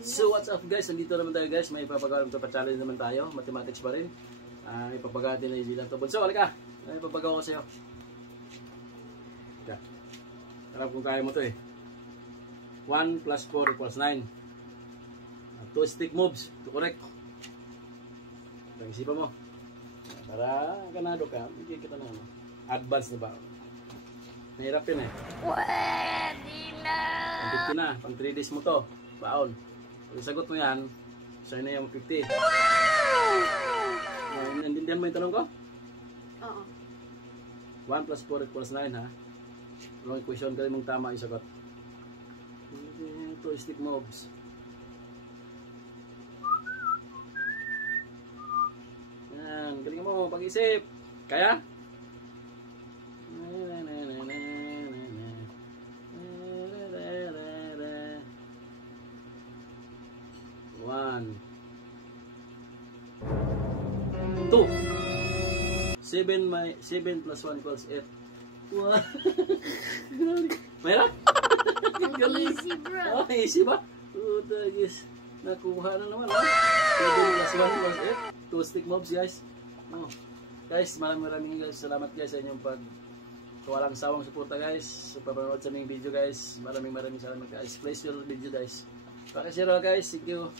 So what's up guys, nandito naman tayo guys, may ipapagawa ito pa challenge naman tayo, mathematics pa rin. Ipapagawa natin na ibilang ito. Bunso, halika, may ipapagawa ko sa'yo. Harap kung kaya mo ito eh. 1 plus 4 equals 9. 2 stick moves to correct. Pag-isipan mo. Para ganado ka, hindi kita na ano. Advance na ba? Nahirap yun eh. Pwede na! Pag-50 na, pang 3 days mo to. Baon. Pag sagot mo yan, sa'yo na yung 50. Nandiyan mo yung tanong ko? Oo. 1 plus 4 equals 9 ha? Long equation, galing mong tama yung sagot. 2 stick moves. Yan, galing mo, pag-isip. Kaya? One. 2. 7 plus 1 equals 8. Wow. Mayroon? Easy bro. Oh, easy ba? Puta, yes. Nakuha na naman. 7 plus 1 equals 8. 2 stick mobs, guys. Oh. Guys, maraming guys. Salamat guys sa inyong walang sawang suporta guys. So, papanood sa aming video guys. Maraming salamat guys. Please share the video guys. Pakishare guys. Thank you.